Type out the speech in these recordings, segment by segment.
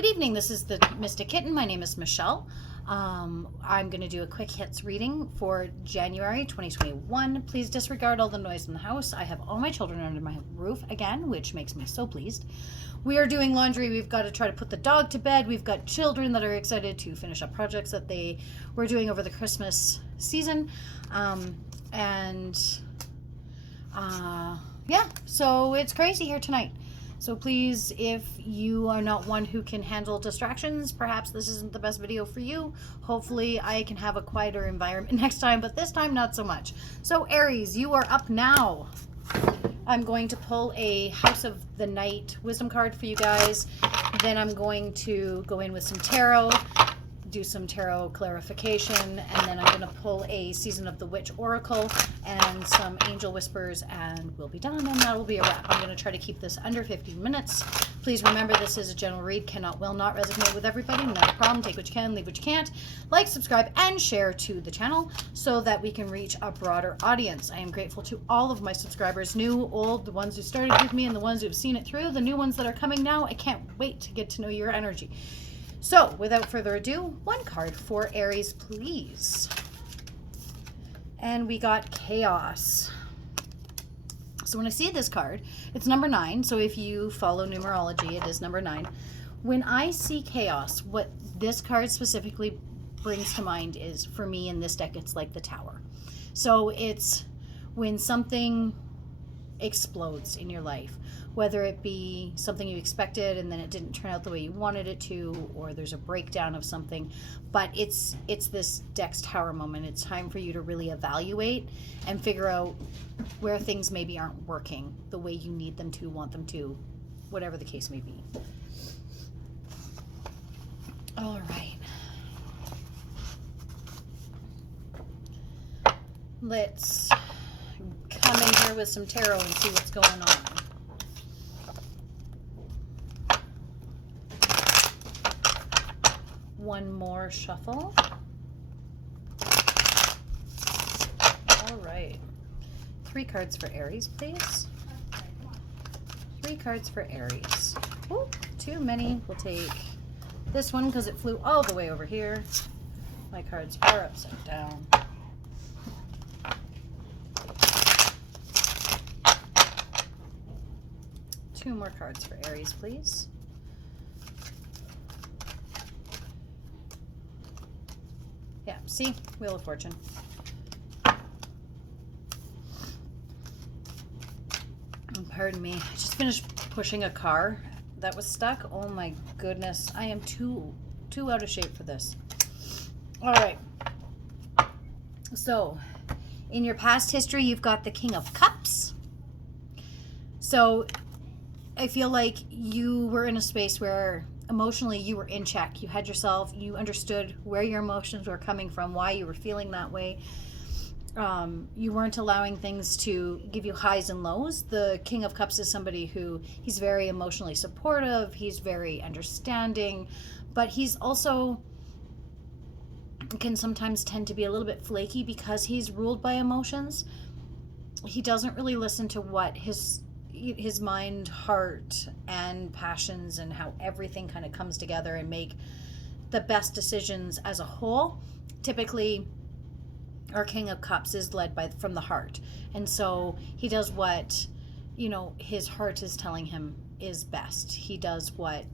Good evening. This is the Mystic Kitten. My name is Michelle. I'm going to do a quick hits reading for January 2021. Please disregard all the noise in the house. I have all my children under my roof again, which makes me so pleased. We are doing laundry. We've got to try to put the dog to bed. We've got children that are excited to finish up projects that they were doing over the Christmas season. Yeah, so it's crazy here tonight. So please, if you are not one who can handle distractions, perhaps this isn't the best video for you. Hopefully I can have a quieter environment next time, but this time not so much. So Aries, you are up now. I'm going to pull a House of the Night wisdom card for you guys. Then I'm going to go in with some tarot, do some tarot clarification, and then I'm going to pull a Season of the Witch Oracle and some Angel Whispers, and we'll be done, and that will be a wrap. I'm going to try to keep this under 15 minutes. Please remember, this is a general read, will not resonate with everybody, not a problem. Take what you can, leave what you can't. Like, subscribe, and share to the channel so that we can reach a broader audience. I am grateful to all of my subscribers, new, old, the ones who started with me and the ones who have seen it through, the new ones that are coming now. I can't wait to get to know your energy. So, without further ado, one card for Aries, please. And we got Chaos. So when I see this card, it's number 9. So if you follow numerology, it is number 9. When I see Chaos, what this card specifically brings to mind is, for me in this deck, it's like the Tower. So it's when something explodes in your life, whether it be something you expected and then it didn't turn out the way you wanted it to, or there's a breakdown of something. But it's this deck's Tower moment. It's time for you to really evaluate and figure out where things maybe aren't working the way you need them to, want them to, whatever the case may be. All right, let's come in here with some tarot and see what's going on. One more shuffle. All right. 3 cards for Aries, please. 3 cards for Aries. Ooh, too many. We'll take this one because it flew all the way over here. My cards are upside down. Two more cards for Aries, please. Yeah, see? Wheel of Fortune. Pardon me. I just finished pushing a car that was stuck. Oh my goodness. I am too out of shape for this. All right. So, in your past history, you've got the King of Cups. So, I feel like you were in a space where emotionally you were in check. You had yourself, you understood where your emotions were coming from, why you were feeling that way. You weren't allowing things to give you highs and lows. The King of Cups is somebody who, he's very emotionally supportive, he's very understanding, but he's also can sometimes tend to be a little bit flaky because he's ruled by emotions. He doesn't really listen to what his mind, heart, and passions and how everything kind of comes together and make the best decisions as a whole. Typically, our King of Cups is led from the heart, and so he does what his heart is telling him is best. He does what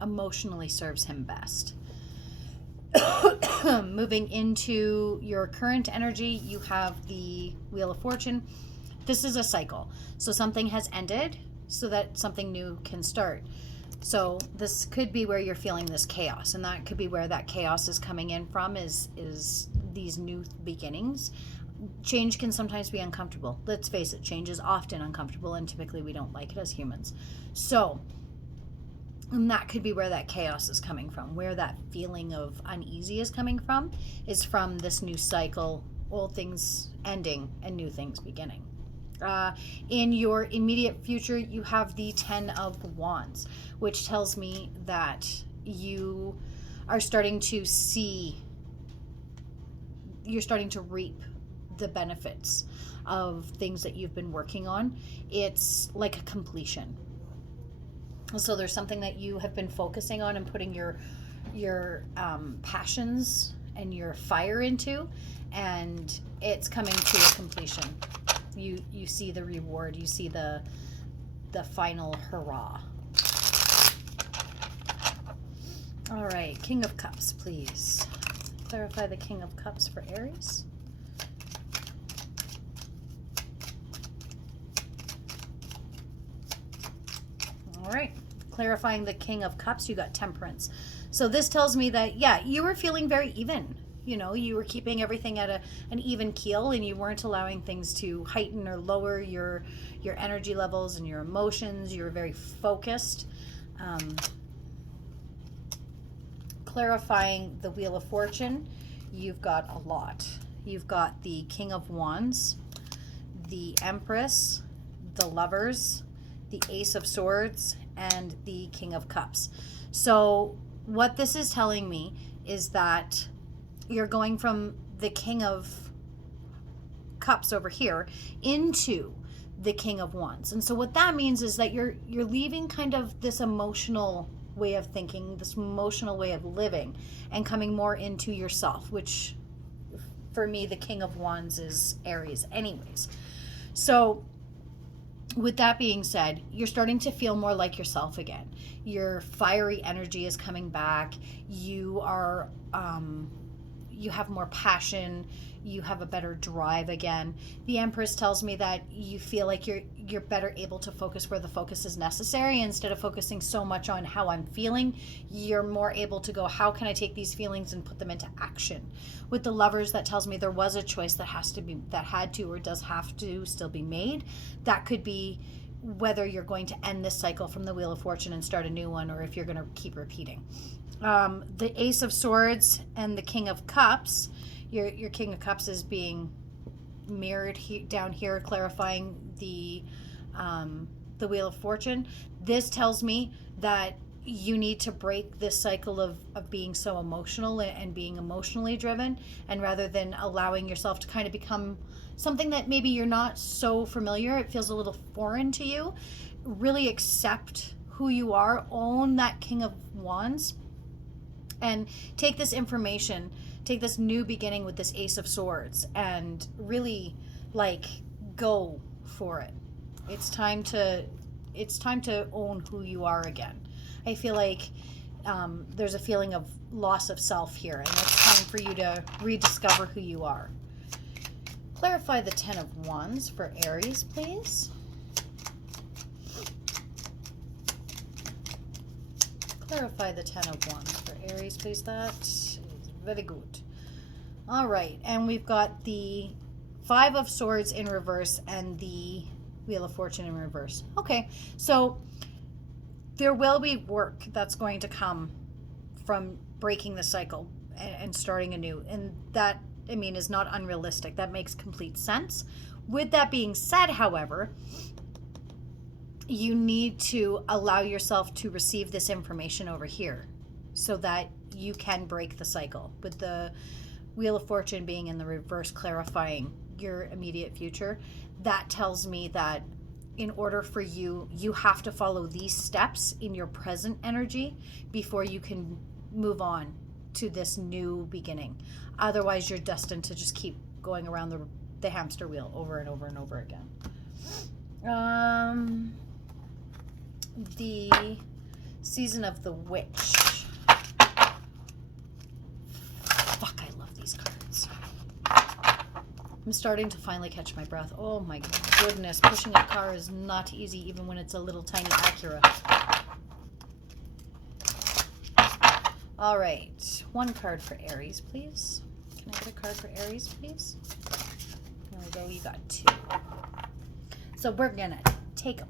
emotionally serves him best. Moving into your current energy, you have the Wheel of Fortune. This is a cycle. So something has ended so that something new can start. So this could be where you're feeling this chaos, and that could be where that chaos is coming in from, is these new beginnings. Change can sometimes be uncomfortable. Let's face it, change is often uncomfortable, and typically we don't like it as humans. So, and that could be where that chaos is coming from, where that feeling of uneasy is coming from, is from this new cycle, old things ending and new things beginning. In your immediate future, you have the 10 of Wands, which tells me that you are starting to you're starting to reap the benefits of things that you've been working on. It's like a completion. So there's something that you have been focusing on and putting your passions and your fire into, and it's coming to a completion. You see the reward. You see the final hurrah. All right, King of Cups, please. Clarify the King of Cups for Aries. All right, clarifying the King of Cups, you got Temperance. So this tells me that, yeah, you were feeling very even. You know, you were keeping everything at an even keel, and you weren't allowing things to heighten or lower your energy levels and your emotions. You were very focused. Clarifying the Wheel of Fortune, you've got a lot. You've got the King of Wands, the Empress, the Lovers, the Ace of Swords, and the King of Cups. So what this is telling me is that you're going from the King of Cups over here into the King of Wands. And so what that means is that you're leaving kind of this emotional way of thinking, this emotional way of living, and coming more into yourself, which for me, the King of Wands is Aries anyways. So with that being said, you're starting to feel more like yourself again. Your fiery energy is coming back. You are you have more passion, you have a better drive again. The Empress tells me that you feel like you're better able to focus where the focus is necessary. Instead of focusing so much on how I'm feeling, you're more able to go, how can I take these feelings and put them into action? With the Lovers, that tells me there was a choice that had to or does have to still be made. That could be whether you're going to end this cycle from the Wheel of Fortune and start a new one, or if you're going to keep repeating. The Ace of Swords and the King of Cups, your King of Cups is being mirrored down here, clarifying the Wheel of Fortune. This tells me that you need to break this cycle of being so emotional and being emotionally driven, and rather than allowing yourself to kind of become something that maybe you're not so familiar, it feels a little foreign to you, really accept who you are, own that King of Wands, and take this information, take this new beginning with this Ace of Swords, and really go for it. It's time to own who you are again. I feel like there's a feeling of loss of self here, and it's time for you to rediscover who you are. Clarify the Ten of Wands for Aries, please. Clarify the Ten of Wands for Aries, please. That is very good. All right, and we've got the Five of Swords in reverse and the Wheel of Fortune in reverse. Okay, so there will be work that's going to come from breaking the cycle and starting anew, and that, I mean, is not unrealistic. That makes complete sense. With that being said, however, you need to allow yourself to receive this information over here so that you can break the cycle. With the Wheel of Fortune being in the reverse, clarifying your immediate future, that tells me that in order for you have to follow these steps in your present energy before you can move on to this new beginning. Otherwise, you're destined to just keep going around the hamster wheel over and over and over again. The Season of the Witch. Fuck, I love these cards. I'm starting to finally catch my breath. Oh my goodness, pushing a car is not easy, even when it's a little tiny Acura. All right, one card for Aries, please. Can I get a card for Aries, please? There we go, you got two. So we're gonna take them.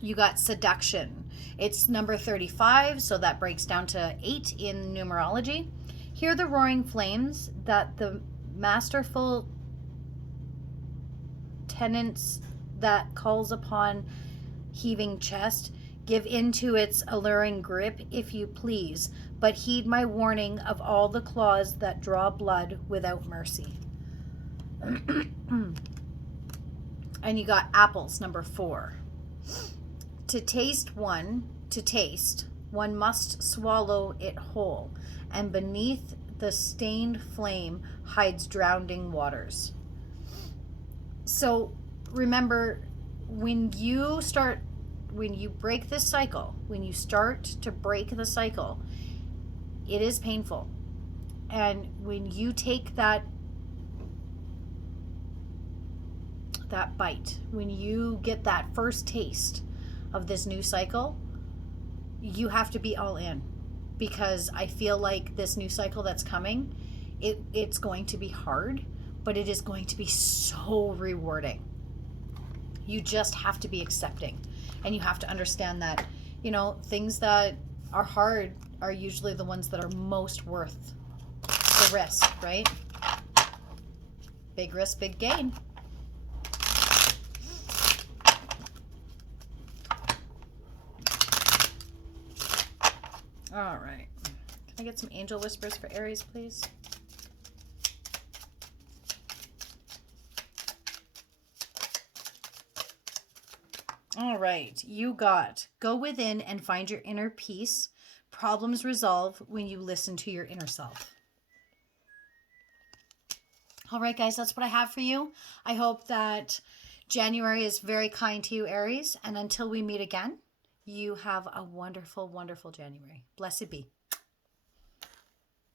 You got Seduction. It's number 35, so that breaks down to 8 in numerology. Hear the roaring flames that the masterful tenants that calls upon heaving chest. Give into its alluring grip, if you please, but heed my warning of all the claws that draw blood without mercy. And you got Apples, number 4. To taste, one must swallow it whole, and beneath the stained flame hides drowning waters. So remember, when you break this cycle, when you start to break the cycle, it is painful. And when you take that bite, when you get that first taste of this new cycle, you have to be all in, because I feel like this new cycle that's coming, it's going to be hard, but it is going to be so rewarding. You just have to be accepting, and you have to understand that, things that are hard are usually the ones that are most worth the risk, right? Big risk, big gain. All right. Can I get some angel whispers for Aries, please? All right. You got go within and find your inner peace. Problems resolve when you listen to your inner self. All right, guys, that's what I have for you. I hope that January is very kind to you, Aries. And until we meet again, you have a wonderful, wonderful January. Blessed be.